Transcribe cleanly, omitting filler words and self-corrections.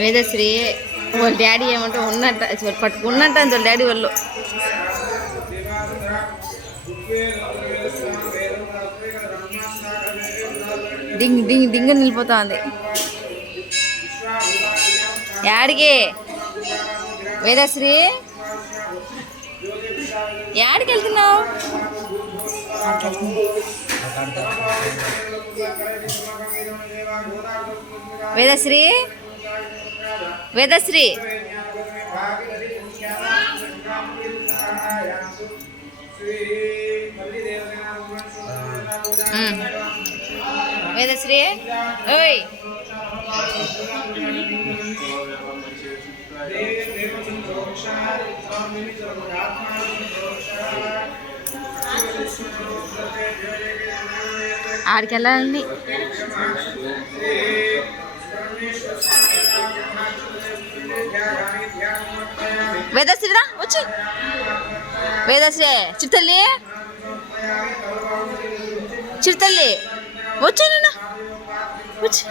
వేదశ్రీ వాళ్ళ డాడీ ఏమంటే ఉన్నట్ట పట్టుకున్నట్ట అంత వాళ్ళ డాడీ వాళ్ళు డింగ్ డింగ్ డింగ్ నిలిపోతా ఉంది. యాడికి వేదశ్రీ యాడికి వెళ్తున్నావు? వేదశ్రీ వేదశ్రీ వేదశ్రీ ఓయ్ ఆడికి వెళ్ళాలండి. వేదశ్రీరా వచ్చి వేదశ్రీ చిరుతల్లి చిరుతల్లి వచ్చి నిన్న వచ్చి